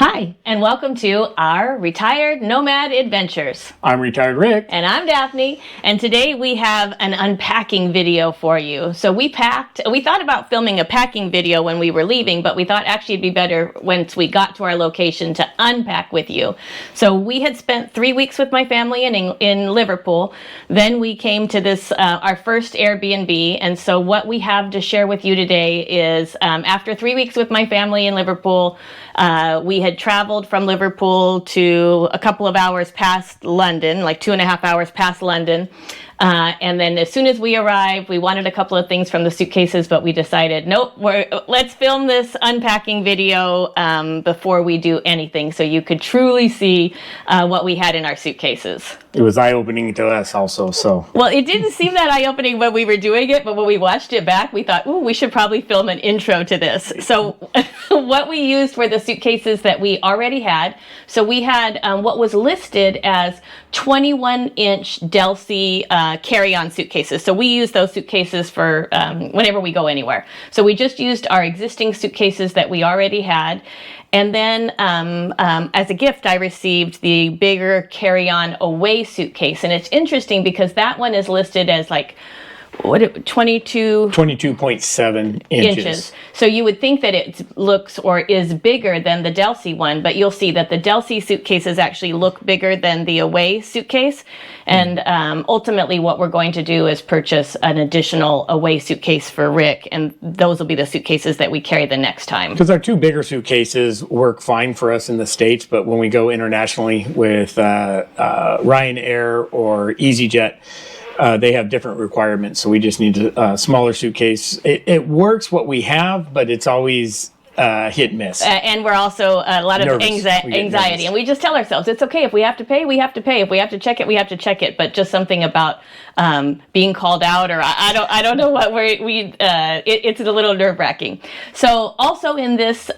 Hi, and welcome to our Retired Nomad Adventures. I'm Retired Rick. And I'm Daphne, and today we have an unpacking video for you. So we thought about filming a packing video when we were leaving, but we thought actually it'd be better once we got to our location to unpack with you. So we had spent 3 weeks with my family in Liverpool. Then we came to this, our first Airbnb, and so what we have to share with you today is after 3 weeks with my family in Liverpool, we had traveled from Liverpool to a couple of hours past London, like 2.5 hours past London. And then as soon as we arrived, we wanted a couple of things from the suitcases, but we decided, nope, let's film this unpacking video before we do anything so you could truly see what we had in our suitcases. It was eye-opening to us also, so. Well, it didn't seem that eye-opening when we were doing it, but when we watched it back, we thought, ooh, we should probably film an intro to this. So what we used were the suitcases that we already had. So we had what was listed as 21-inch Delsey carry-on suitcases. So we use those suitcases for whenever we go anywhere. So we just used our existing suitcases that we already had. And then as a gift, I received the bigger carry-on away suitcase. And it's interesting because that one is listed as like, 22.7 inches. So you would think that it looks or is bigger than the Delsey one, but you'll see that the Delsey suitcases actually look bigger than the away suitcase. And ultimately what we're going to do is purchase an additional away suitcase for Rick, and those will be the suitcases that we carry the next time. Because our two bigger suitcases work fine for us in the States, but when we go internationally with Ryanair or EasyJet, they have different requirements, so we just need a smaller suitcase. It works what we have, but it's always hit and miss. And we're also a lot of anxiety. And we just tell ourselves, it's okay. If we have to pay, we have to pay. If we have to check it, we have to check it. But just something about being called out, or I don't know what it's a little nerve-wracking. So also in this,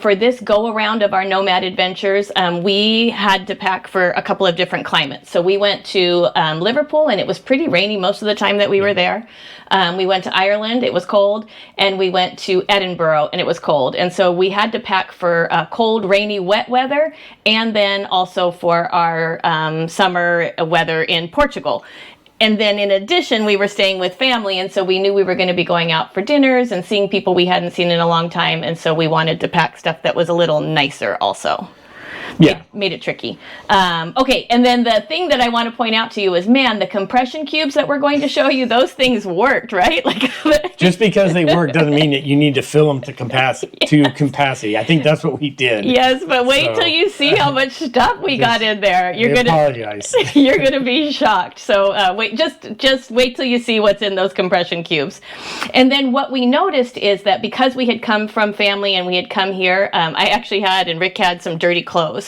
for this go-around of our Nomad adventures, we had to pack for a couple of different climates. So we went to Liverpool, and it was pretty rainy most of the time that we were there. We went to Ireland, it was cold, and we went to Edinburgh, and it was cold. And so we had to pack for cold, rainy, wet weather, and then also for our summer weather in Portugal. And then in addition, we were staying with family, and so we knew we were going to be going out for dinners and seeing people we hadn't seen in a long time, and so we wanted to pack stuff that was a little nicer also. Yeah. Made it tricky. Okay, and then the thing that I want to point out to you is, man, the compression cubes that we're going to show you, those things worked, right? Like, just because they work doesn't mean that you need to fill them to capacity. I think that's what we did. Yes, but wait till you see how much stuff we got in there. Apologize. You're gonna be shocked. So just wait till you see what's in those compression cubes. And then what we noticed is that because we had come from family and we had come here, I actually had, and Rick had, some dirty clothes.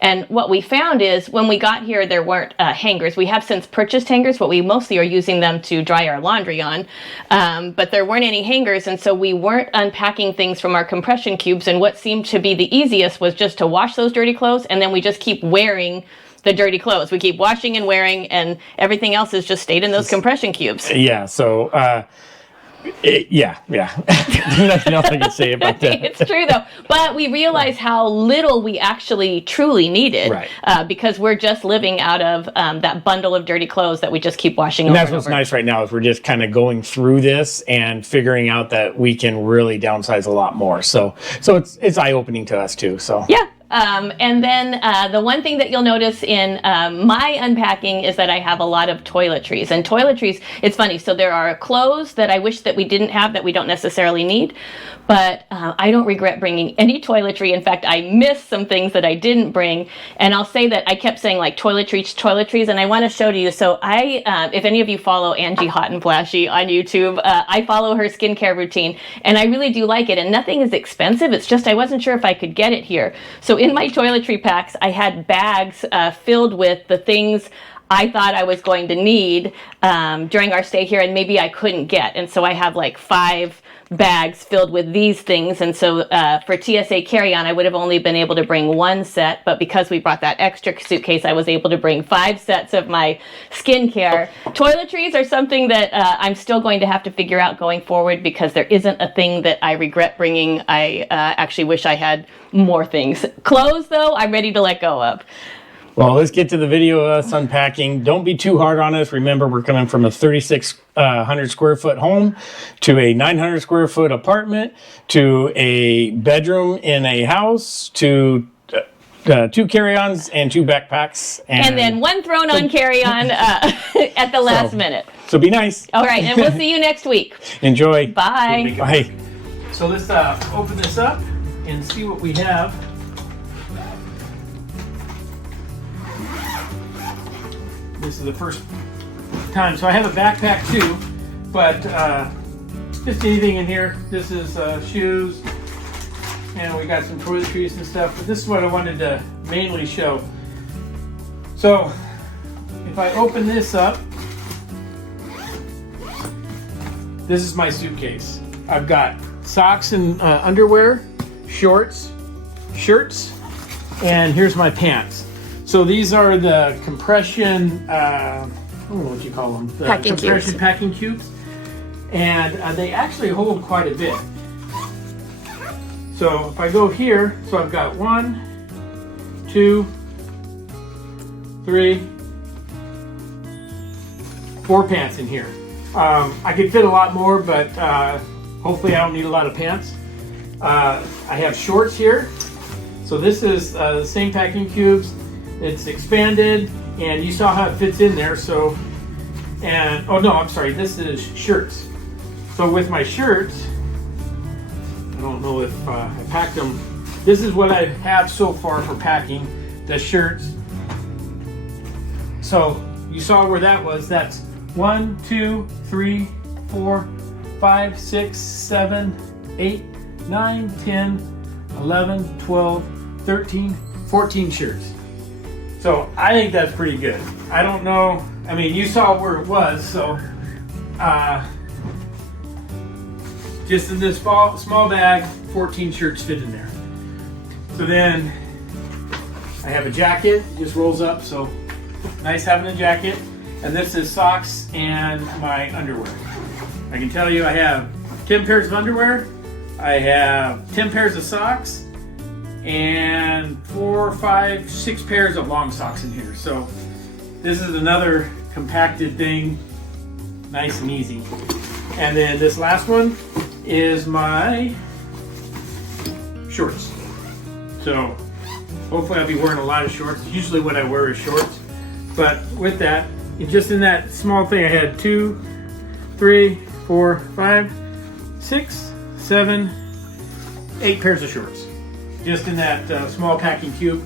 And what we found is when we got here, there weren't hangers. We have since purchased hangers, but we mostly are using them to dry our laundry on. But there weren't any hangers, and so we weren't unpacking things from our compression cubes. And what seemed to be the easiest was just to wash those dirty clothes, and then we just keep wearing the dirty clothes. We keep washing and wearing, and everything else has just stayed in those compression cubes. Yeah, so... yeah. Nothing else I can say about that. It's true, though. But we realize how little we actually truly needed, right? Because we're just living out of that bundle of dirty clothes that we just keep washing and over. That's what's nice right now is we're just kind of going through this and figuring out that we can really downsize a lot more. So it's eye-opening to us too. So yeah. And then the one thing that you'll notice in my unpacking is that I have a lot of toiletries. And toiletries, it's funny, so there are clothes that I wish that we didn't have that we don't necessarily need, but I don't regret bringing any toiletry. In fact, I missed some things that I didn't bring, and I'll say that I kept saying like toiletries, and I want to show to you. So if any of you follow Angie Hot and Flashy on YouTube, I follow her skincare routine, and I really do like it, and nothing is expensive. It's just I wasn't sure if I could get it here. So in my toiletry packs, I had bags filled with the things I thought I was going to need during our stay here, and maybe I couldn't get. And so I have like 5 bags filled with these things. And so for TSA carry-on, I would have only been able to bring one set, but because we brought that extra suitcase, I was able to bring 5 sets of my skincare. Toiletries are something that I'm still going to have to figure out going forward, because there isn't a thing that I regret bringing. I actually wish I had more things. Clothes, though, I'm ready to let go of. Well, let's get to the video of us unpacking. Don't be too hard on us. Remember, we're coming from a 3,600 square foot home to a 900 square foot apartment to a bedroom in a house to 2 carry-ons and 2 backpacks. And then 1 thrown-on carry-on at the last minute. So be nice. All right, and we'll see you next week. Enjoy. Bye. Bye. So let's open this up and see what we have. This is the first time. So I have a backpack too, but just anything in here. This is shoes, and we got some toiletries and stuff, but this is what I wanted to mainly show. So if I open this up, this is my suitcase. I've got socks and underwear, shorts, shirts, and here's my pants. So these are the compression, I don't know what you call them, the packing compression cubes. Packing cubes, and they actually hold quite a bit. So if I go here, so I've got 1, 2, 3, 4 pants in here. I could fit a lot more, but hopefully I don't need a lot of pants. I have shorts here. So this is the same packing cubes. It's expanded, and you saw how it fits in there. So, and oh no, I'm sorry, this is shirts. So with my shirts, I don't know if I packed them. This is what I have so far for packing the shirts. So you saw where that was. That's 1, 2, 3, 4, 5, 6, 7, 8, 9, 10, 11, 12, 13, 14 shirts. So I think that's pretty good. I don't know, I mean, you saw where it was, so just in this small bag, 14 shirts fit in there. So then I have a jacket, it just rolls up, so nice having a jacket. And this is socks and my underwear. I can tell you I have 10 pairs of underwear, I have 10 pairs of socks, and 4, 5, 6 pairs of long socks in here. So this is another compacted thing, nice and easy. And then this last one is my shorts. So hopefully I'll be wearing a lot of shorts. Usually what I wear is shorts. But with that, just in that small thing, I had 2, 3, 4, 5, 6, 7, 8 pairs of shorts. Just in that small packing cube.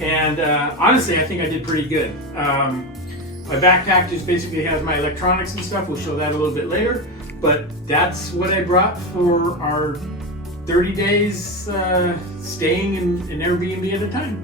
And honestly, I think I did pretty good. My backpack just basically has my electronics and stuff. We'll show that a little bit later. But that's what I brought for our 30 days staying in Airbnb at a time.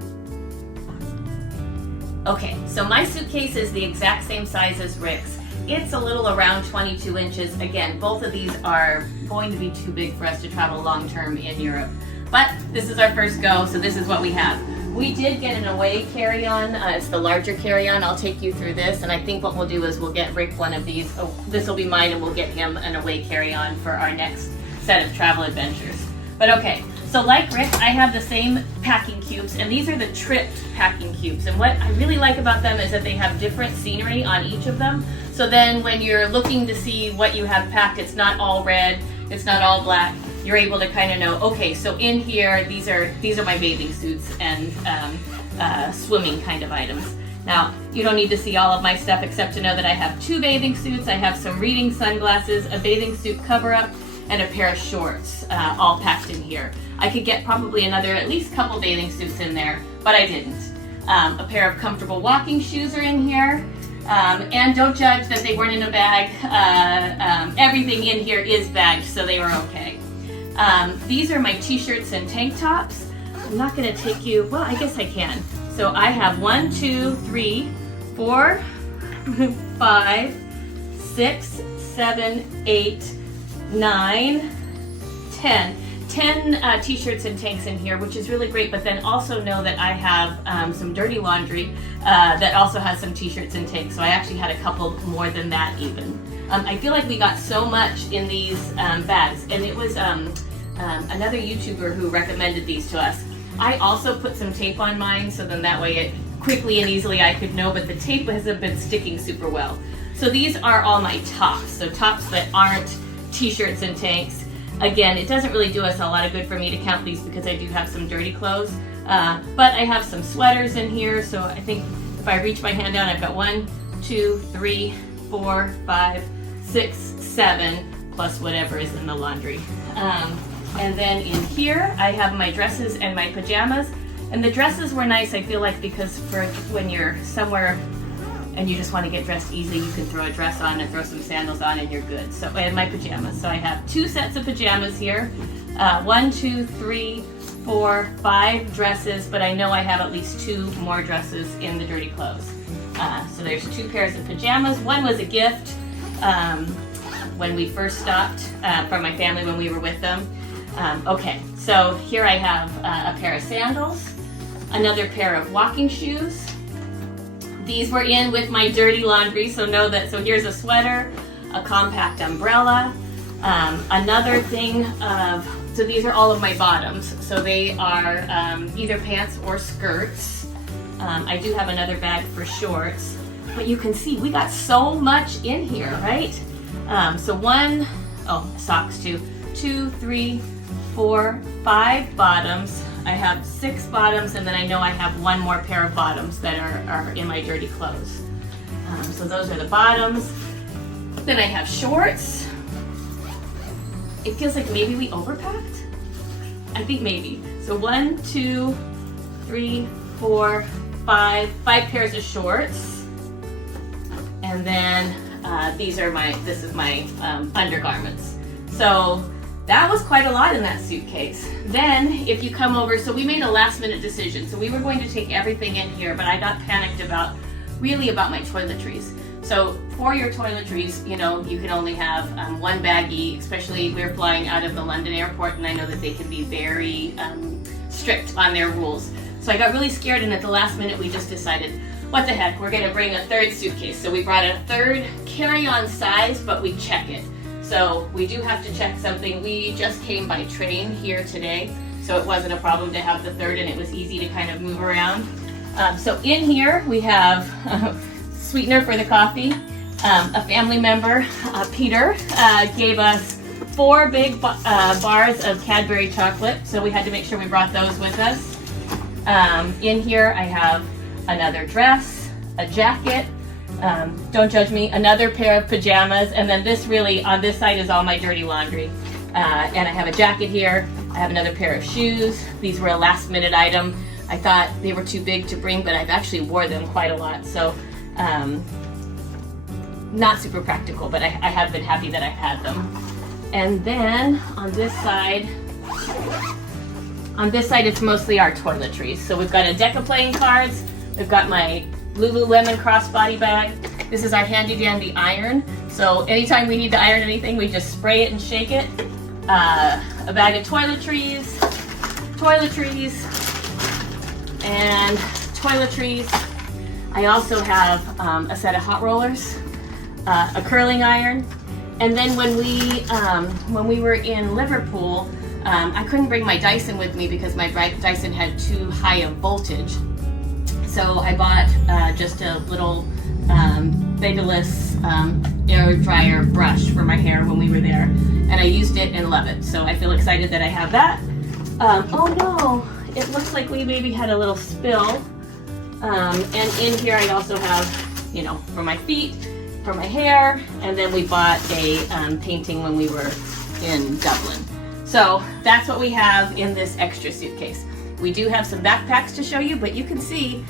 Okay, so my suitcase is the exact same size as Rick's. It's a little around 22 inches. Again, both of these are going to be too big for us to travel long term in Europe. But this is our first go, so this is what we have. We did get an away carry-on. It's the larger carry-on. I'll take you through this, and I think what we'll do is we'll get Rick one of these. Oh, this will be mine, and we'll get him an away carry-on for our next set of travel adventures. But okay, so like Rick, I have the same packing cubes, and these are the tripped packing cubes. And what I really like about them is that they have different scenery on each of them. So then when you're looking to see what you have packed, it's not all red, it's not all black. You're able to kind of know, okay, so in here, these are my bathing suits and swimming kind of items. Now, you don't need to see all of my stuff except to know that I have 2 bathing suits, I have some reading sunglasses, a bathing suit cover-up, and a pair of shorts, all packed in here. I could get probably another at least couple bathing suits in there, but I didn't. A pair of comfortable walking shoes are in here. And don't judge that they weren't in a bag. Everything in here is bagged, so they were okay. These are my t-shirts and tank tops. I'm not going to take you, well, I guess I can. So I have 1, 2, 3, 4, 5, 6, 7, 8, 9, 10 t-shirts and tanks in here, which is really great, but then also know that I have some dirty laundry that also has some t-shirts and tanks, so I actually had a couple more than that even. I feel like we got so much in these bags, and it was another YouTuber who recommended these to us. I also put some tape on mine, so then that way it quickly and easily I could know, but the tape hasn't been sticking super well. So these are all my tops, so tops that aren't t-shirts and tanks. Again, it doesn't really do us a lot of good for me to count these because I do have some dirty clothes, but I have some sweaters in here, so I think if I reach my hand down, I've got 1, 2, 3, 4, 5, 6, 7, plus whatever is in the laundry. And then in here, I have my dresses and my pajamas. And the dresses were nice, I feel like, because for when you're somewhere and you just want to get dressed easily, you can throw a dress on and throw some sandals on and you're good. So, and my pajamas. So I have 2 sets of pajamas here. 1, 2, 3, 4, 5 dresses, but I know I have at least 2 more dresses in the dirty clothes. So there's 2 pairs of pajamas. One was a gift when we first stopped from my family when we were with them. Okay, so here I have a pair of sandals, another pair of walking shoes. These were in with my dirty laundry, so know that. So here's a sweater, a compact umbrella, another thing of, so these are all of my bottoms. So they are either pants or skirts. I do have another bag for shorts, but you can see we got so much in here, right? So socks too. 2, 3, 4, 5 bottoms. I have 6 bottoms, and then I know I have 1 more pair of bottoms that are in my dirty clothes. So those are the bottoms. Then I have shorts. It feels like maybe we overpacked. I think maybe. So 1, 2, 3, 4, 5 pairs of shorts. And then this is my undergarments. So that was quite a lot in that suitcase. Then if you come over, so we made a last minute decision. So we were going to take everything in here, but I got panicked about my toiletries. So for your toiletries, you know, you can only have 1 baggie, especially we're flying out of the London airport, and I know that they can be very strict on their rules. So I got really scared, and at the last minute we just decided, what the heck, we're gonna bring a 3rd suitcase. So we brought a 3rd carry-on size, but we check it. So we do have to check something. We just came by train here today, so it wasn't a problem to have the 3rd, and it was easy to kind of move around. So in here we have sweetener for the coffee. A family member, Peter, gave us 4 big bars of Cadbury chocolate, so we had to make sure we brought those with us. In here I have another dress, a jacket, don't judge me, another pair of pajamas, and then this really, on this side is all my dirty laundry. And I have a jacket here, I have another pair of shoes. These were a last minute item. I thought they were too big to bring, but I've actually wore them quite a lot, so not super practical, but I have been happy that I've had them. And then on this side it's mostly our toiletries. So we've got a deck of playing cards, we've got my Lululemon crossbody bag. This is our handy dandy iron. So anytime we need to iron anything, we just spray it and shake it. A bag of toiletries, and toiletries. I also have a set of hot rollers, a curling iron, and then when we were in Liverpool, I couldn't bring my Dyson with me because my Dyson had too high of voltage. So I bought just a little Babyliss air dryer brush for my hair when we were there, and I used it and love it. So I feel excited that I have that. Oh no, it looks like we maybe had a little spill. And in here I also have, you know, for my feet, for my hair, and then we bought a painting when we were in Dublin. So that's what we have in this extra suitcase. We do have some backpacks to show you, but you can see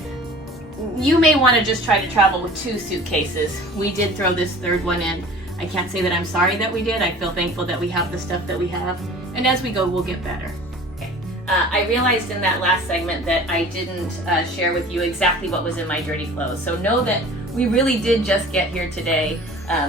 you may want to just try to travel with 2 suitcases. We did throw this 3rd one in. I can't say that I'm sorry that we did. I feel thankful that we have the stuff that we have, and as we go, we'll get better. Okay. I realized in that last segment that I didn't share with you exactly what was in my dirty clothes. So know that we really did just get here today,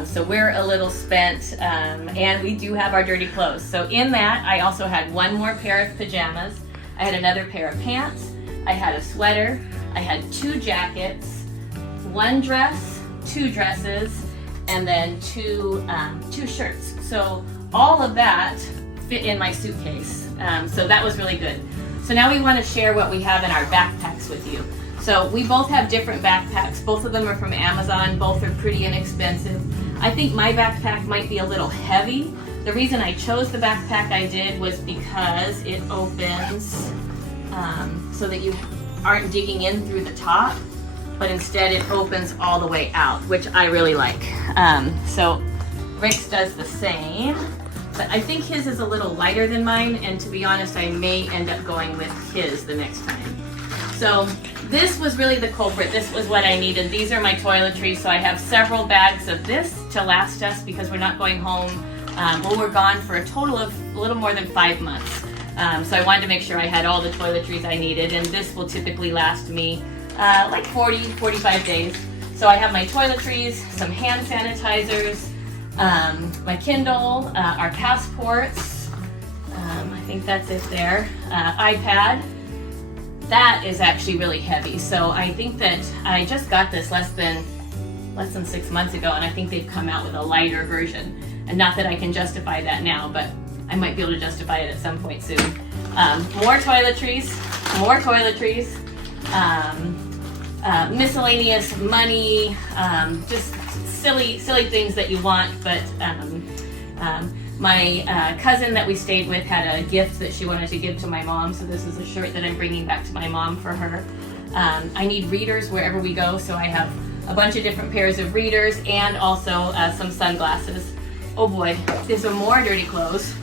so we're a little spent, and we do have our dirty clothes. So in that, I also had one more pair of pajamas, I had another pair of pants, I had a sweater, I had 2 jackets, 1 dress, 2 dresses, and then two shirts. So all of that fit in my suitcase. So that was really good. So now we want to share what we have in our backpacks with you. So we both have different backpacks. Both of them are from Amazon. Both are pretty inexpensive. I think my backpack might be a little heavy. The reason I chose the backpack I did was because it opens so that you aren't digging in through the top, but instead it opens all the way out, which I really like. So Rick's does the same, but I think his is a little lighter than mine, and to be honest, I may end up going with his the next time. So this was really the culprit. This was what I needed. These are my toiletries, so I have several bags of this to last us because we're not going home. Well, we're gone for a total of a little more than 5 months. So I wanted to make sure I had all the toiletries I needed, and this will typically last me like 45 days. So I have my toiletries, some hand sanitizers, my Kindle, our passports, I think that's it there, iPad. That is actually really heavy. So I think that I just got this less than 6 months ago, and I think they've come out with a lighter version. And not that I can justify that now, but I might be able to justify it at some point soon. More toiletries, miscellaneous money, just silly things that you want. But my cousin that we stayed with had a gift that she wanted to give to my mom, so this is a shirt that I'm bringing back to my mom for her. I need readers wherever we go, so I have a bunch of different pairs of readers and also some sunglasses. Oh boy, there's some more dirty clothes.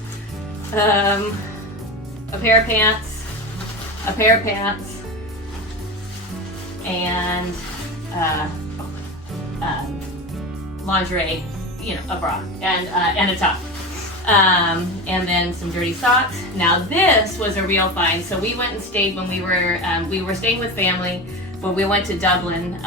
A pair of pants, and lingerie, a bra, and a top. And then some dirty socks. Now this was a real find. So we went and stayed when we were staying with family, but we went to Dublin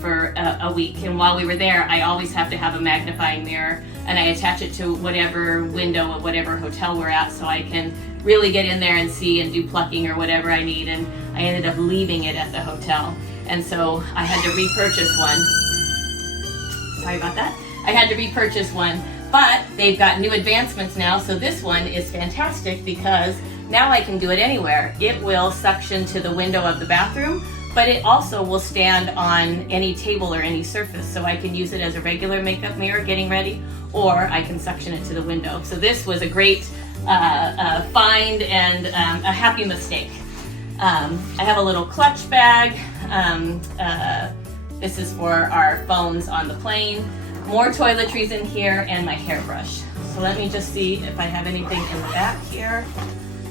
for a week. And while we were there, I always have to have a magnifying mirror, and I attach it to whatever window of whatever hotel we're at, so I can really get in there and see and do plucking or whatever I need. And I ended up leaving it at the hotel, and so I had to repurchase one. Sorry about that. I had to repurchase one. But they've got new advancements now, so this one is fantastic because now I can do it anywhere. It will suction to the window of the bathroom, but it also will stand on any table or any surface, so I can use it as a regular makeup mirror getting ready, or I can suction it to the window. So this was a great find and a happy mistake. I have a little clutch bag. This is for our phones on the plane. More toiletries in here, and my hairbrush. So let me just see if I have anything in the back here.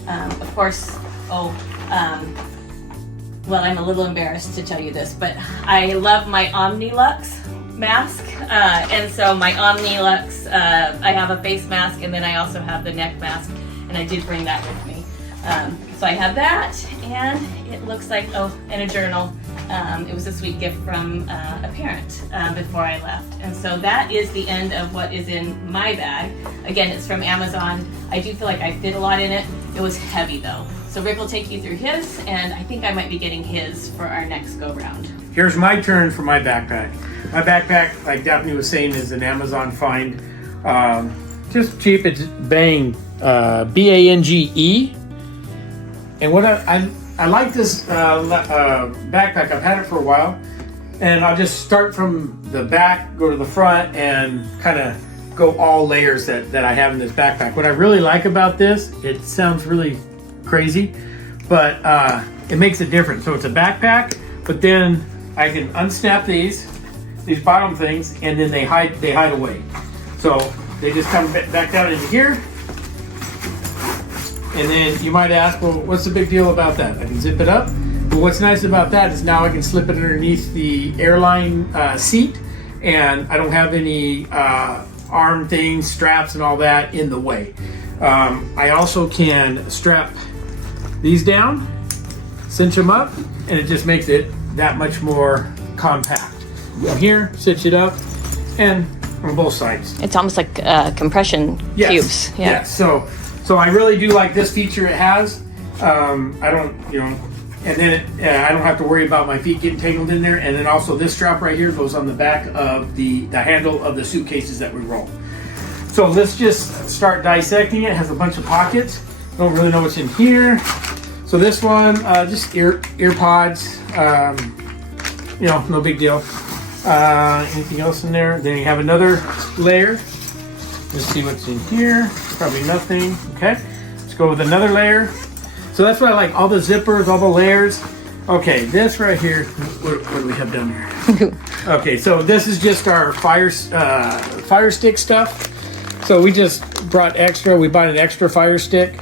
Of course, well, I'm a little embarrassed to tell you this, but I love my Omnilux mask. And so my Omnilux, I have a face mask, and then I also have the neck mask, and I did bring that with me. So I have that, and it looks like, and a journal. It was a sweet gift from a parent before I left. And so that is the end of what is in my bag. Again, it's from Amazon. I do feel like I fit a lot in it. It was heavy though. So Rick will take you through his, and I think I might be getting his for our next go round. Here's my turn for my backpack. My backpack, like Daphne was saying, is an Amazon find. Just cheap. It's Bang, Bange. And what I like this backpack. I've had it for a while, and I'll just start from the back, go to the front, and kind of go all layers that I have in this backpack. What I really like about this, it sounds really crazy, but it makes a difference. So it's a backpack, but then I can unsnap these bottom things, and then they hide away. So they just come back down into here. And then you might ask, well, what's the big deal about that? I can zip it up. But what's nice about that is now I can slip it underneath the airline seat, and I don't have any arm things, straps, and all that in the way. I also can strap these down, cinch them up, and it just makes it that much more compact. in here, cinch it up, and on both sides. It's almost like compression cubes. Yeah. Yes. So I really do like this feature it has. I don't, and then I don't have to worry about my feet getting tangled in there. And then also this strap right here goes on the back of the handle of the suitcases that we roll. So let's just start dissecting it. It has a bunch of pockets. Don't really know what's in here. So this one, just ear pods. No big deal. Anything else in there? Then you have another layer. Let's see what's in here. Probably nothing. Okay. Let's go with another layer. So that's what I like. All the zippers, all the layers. Okay, this right here. What do we have down here? Okay, so this is just our fire stick stuff. So we just brought extra. We bought an extra fire stick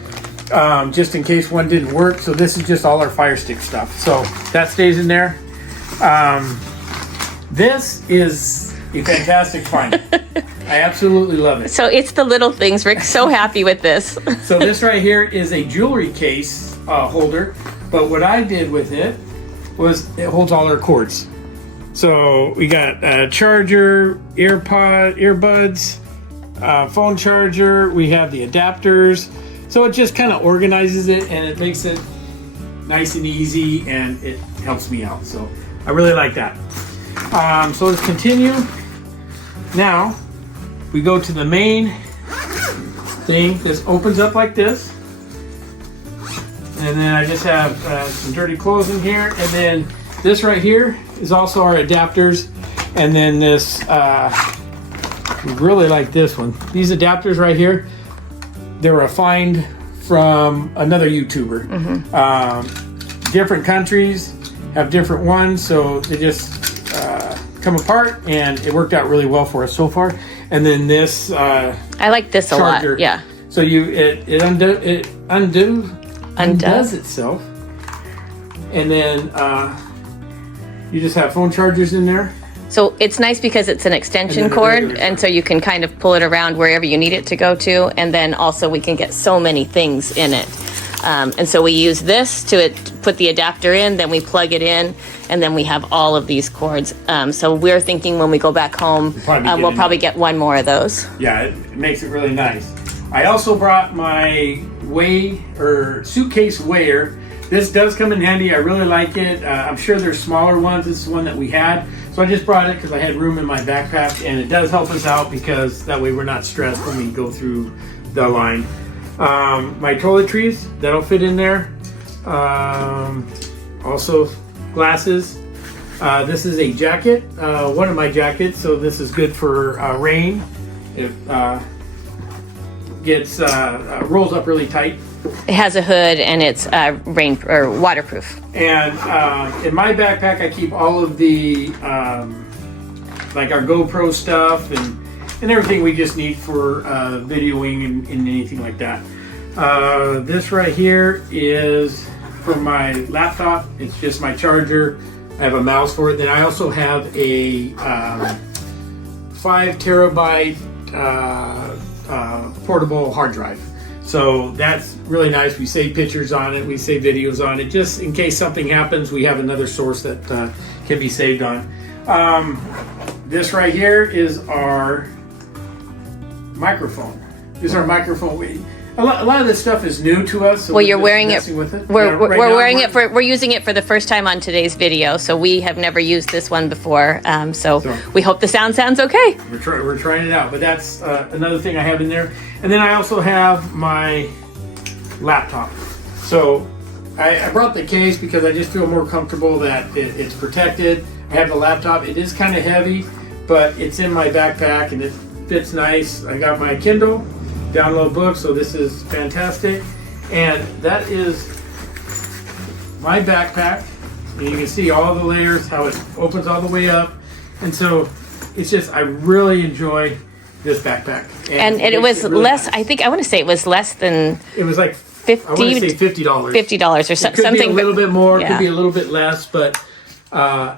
just in case one didn't work. So this is just all our fire stick stuff. So that stays in there. This is a fantastic find. I absolutely love it. So it's the little things. Rick's so happy with this. So this right here is a jewelry case holder. But what I did with it was it holds all our cords. So we got a charger, earbuds, phone charger. We have the adapters. So it just kind of organizes it and it makes it nice and easy and it helps me out. So I really like that. So let's continue. Now we go to the main thing. This opens up like this. And then I just have some dirty clothes in here. And then this right here is also our adapters. And then this, we really like this one. These adapters right here, they were a find from another YouTuber. Mm-hmm. Different countries have different ones. So they just come apart and it worked out really well for us so far. And then this I like this charger, a lot. Yeah. So it undoes itself, and then you just have phone chargers in there. So it's nice because it's an extension cord, and so you can kind of pull it around wherever you need it to go to, and then also we can get so many things in it. And so we use this to put the adapter in, then we plug it in, and then we have all of these cords. So we're thinking when we go back home, we'll probably get one more of those. Yeah, it makes it really nice. I also brought my suitcase weigher. This does come in handy. I really like it. I'm sure there's smaller ones. This is one that we had. So I just brought it because I had room in my backpack, and it does help us out because that way we're not stressed when we go through the line. My toiletries, that'll fit in there. Also glasses. This is a jacket, one of my jackets, so this is good for rain. It gets rolls up really tight. It has a hood and it's rain or waterproof. And in my backpack, I keep all of the like our GoPro stuff and everything we just need for videoing and anything like that. This right here is for my laptop. It's just my charger. I have a mouse for it. Then I also have a 5 terabyte portable hard drive. So that's really nice. We save pictures on it. We save videos on it. Just in case something happens, we have another source that can be saved on. This right here is our microphone. This is our microphone. A lot of this stuff is new to us. So well, you're wearing it. We're using it for the first time on today's video. So we have never used this one before. So we hope the sound sounds okay. We're trying it out. But that's another thing I have in there. And then I also have my laptop. So I brought the case because I just feel more comfortable that it's protected. I have the laptop. It is kind of heavy, but it's in my backpack and it fits nice. I got my Kindle, download books, so this is fantastic. And that is my backpack. And you can see all the layers, how it opens all the way up. And so it's just, I really enjoy this backpack. And it was really less, nice. I think, I want to say it was less than... It was like $50 $50 or something. Could be a little bit more, could be a little bit less, but I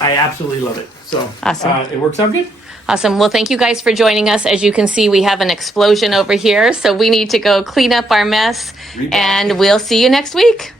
absolutely love it. So awesome. It works out good. Awesome. Well, thank you guys for joining us. As you can see, we have an explosion over here, so we need to go clean up our mess, and we'll see you next week.